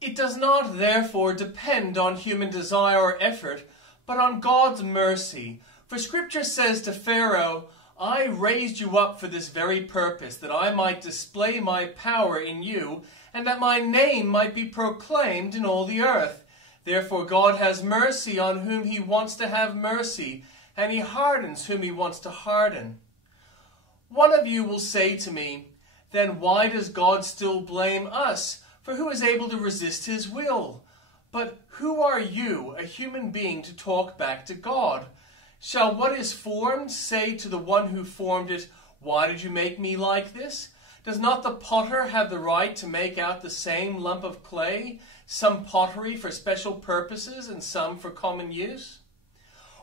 It does not therefore depend on human desire or effort, but on God's mercy. For Scripture says to Pharaoh, I raised you up for this very purpose, that I might display my power in you, and that my name might be proclaimed in all the earth. Therefore God has mercy on whom he wants to have mercy, and he hardens whom he wants to harden. One of you will say to me, then why does God still blame us? For who is able to resist his will? But who are you, a human being, to talk back to God? Shall what is formed say to the one who formed it, why did you make me like this? Does not the potter have the right to make out the same lump of clay, some pottery for special purposes and some for common use?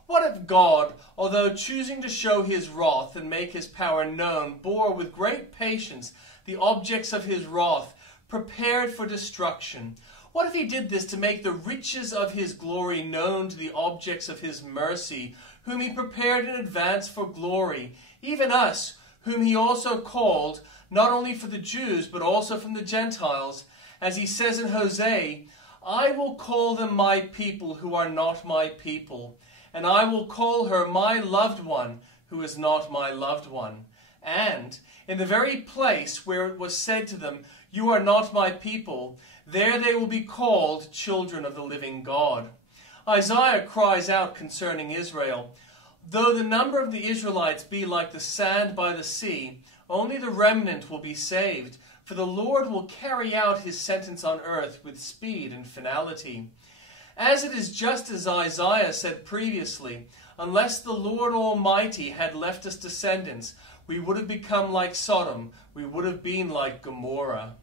What if God, although choosing to show his wrath and make his power known, bore with great patience the objects of his wrath, prepared for destruction? What if he did this to make the riches of his glory known to the objects of his mercy, whom he prepared in advance for glory, even us, whom he also called, not only for the Jews, but also from the Gentiles, as he says in Hosea, I will call them my people who are not my people, and I will call her my loved one who is not my loved one. And in the very place where it was said to them, you are not my people, there they will be called children of the living God. Isaiah cries out concerning Israel, though the number of the Israelites be like the sand by the sea, only the remnant will be saved, for the Lord will carry out his sentence on earth with speed and finality. As it is just as Isaiah said previously, unless the Lord Almighty had left us descendants, we would have become like Sodom, we would have been like Gomorrah.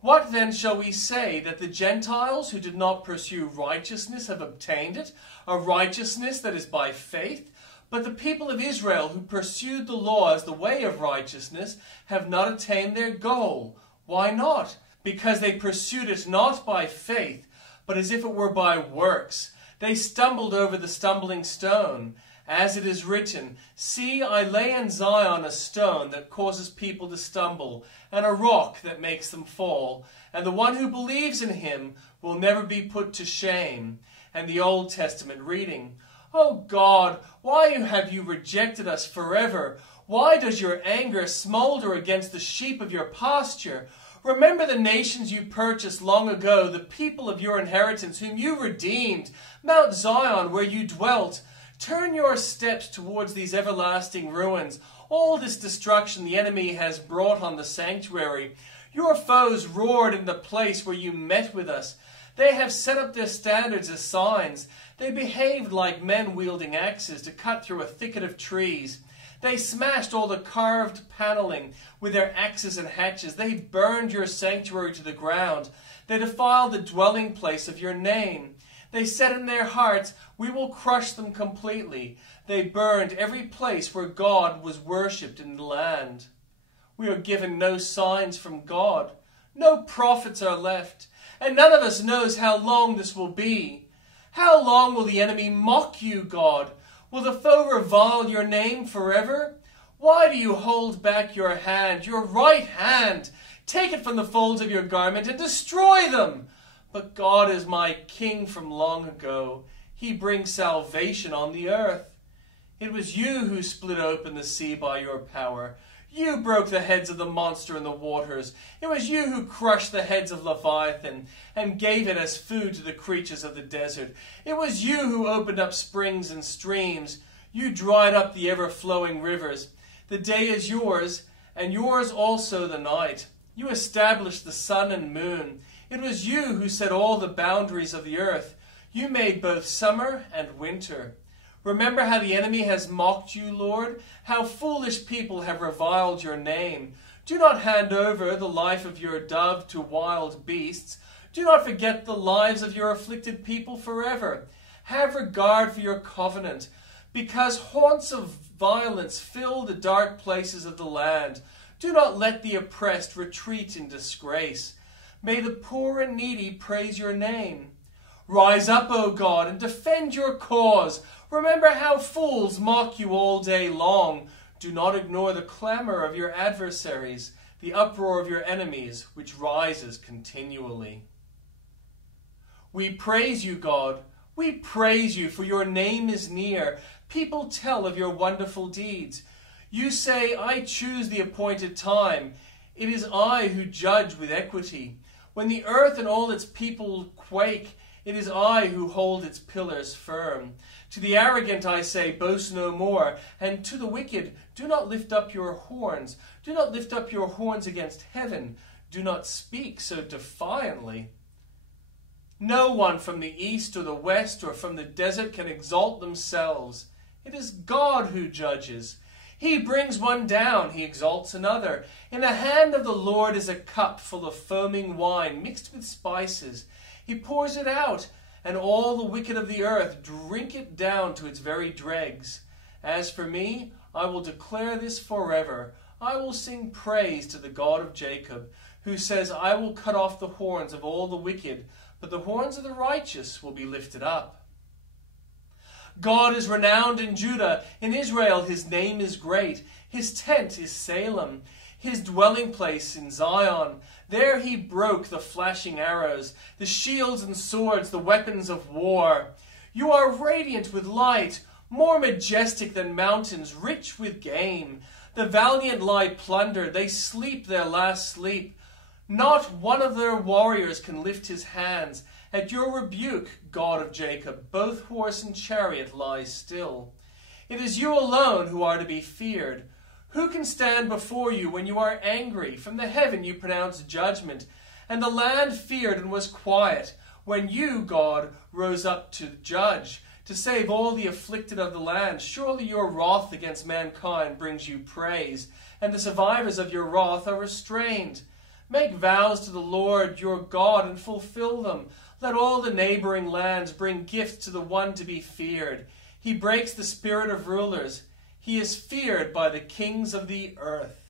What then shall we say, that the Gentiles who did not pursue righteousness have obtained it, a righteousness that is by faith? But the people of Israel who pursued the law as the way of righteousness have not attained their goal. Why not? Because they pursued it not by faith, but as if it were by works. They stumbled over the stumbling stone. As it is written, see, I lay in Zion a stone that causes people to stumble, and a rock that makes them fall. And the one who believes in him will never be put to shame. And the Old Testament reading, O God, why have you rejected us forever? Why does your anger smolder against the sheep of your pasture? Remember the nations you purchased long ago, the people of your inheritance whom you redeemed, Mount Zion where you dwelt. Turn your steps towards these everlasting ruins, all this destruction the enemy has brought on the sanctuary. Your foes roared in the place where you met with us. They have set up their standards as signs. They behaved like men wielding axes to cut through a thicket of trees. They smashed all the carved paneling with their axes and hatchets. They burned your sanctuary to the ground. They defiled the dwelling place of your name. They said in their hearts, we will crush them completely. They burned every place where God was worshipped in the land. We are given no signs from God. No prophets are left, and none of us knows how long this will be. How long will the enemy mock you, God? Will the foe revile your name forever? Why do you hold back your hand, your right hand? Take it from the folds of your garment and destroy them. But God is my King from long ago. He brings salvation on the earth. It was you who split open the sea by your power. You broke the heads of the monster in the waters. It was you who crushed the heads of Leviathan and gave it as food to the creatures of the desert. It was you who opened up springs and streams. You dried up the ever-flowing rivers. The day is yours, and yours also the night. You established the sun and moon. It was you who set all the boundaries of the earth. You made both summer and winter. Remember how the enemy has mocked you, Lord, how foolish people have reviled your name. Do not hand over the life of your dove to wild beasts. Do not forget the lives of your afflicted people forever. Have regard for your covenant, because haunts of violence fill the dark places of the land. Do not let the oppressed retreat in disgrace. May the poor and needy praise your name. Rise up, O God, and defend your cause. Remember how fools mock you all day long. Do not ignore the clamor of your adversaries, the uproar of your enemies, which rises continually. We praise you, God. We praise you, for your name is near. People tell of your wonderful deeds. You say, I choose the appointed time. It is I who judge with equity. When the earth and all its people quake, it is I who hold its pillars firm. To the arrogant I say, boast no more, and to the wicked, do not lift up your horns. Do not lift up your horns against heaven. Do not speak so defiantly. No one from the east or the west or from the desert can exalt themselves. It is God who judges. He brings one down, he exalts another. In the hand of the Lord is a cup full of foaming wine mixed with spices. He pours it out, and all the wicked of the earth drink it down to its very dregs. As for me, I will declare this forever. I will sing praise to the God of Jacob, who says, I will cut off the horns of all the wicked, but the horns of the righteous will be lifted up. God is renowned in Judah. In Israel his name is great. His tent is Salem, his dwelling place in Zion. There he broke the flashing arrows, the shields and swords, the weapons of war. You are radiant with light, more majestic than mountains, rich with game. The valiant lie plundered, they sleep their last sleep. Not one of their warriors can lift his hands. At your rebuke, God of Jacob, both horse and chariot lie still. It is you alone who are to be feared. Who can stand before you when you are angry? From the heaven you pronounce judgment, and the land feared and was quiet when you, God, rose up to judge, to save all the afflicted of the land. Surely your wrath against mankind brings you praise, and the survivors of your wrath are restrained. Make vows to the Lord your God and fulfill them. Let all the neighboring lands bring gifts to the one to be feared. He breaks the spirit of rulers. He is feared by the kings of the earth.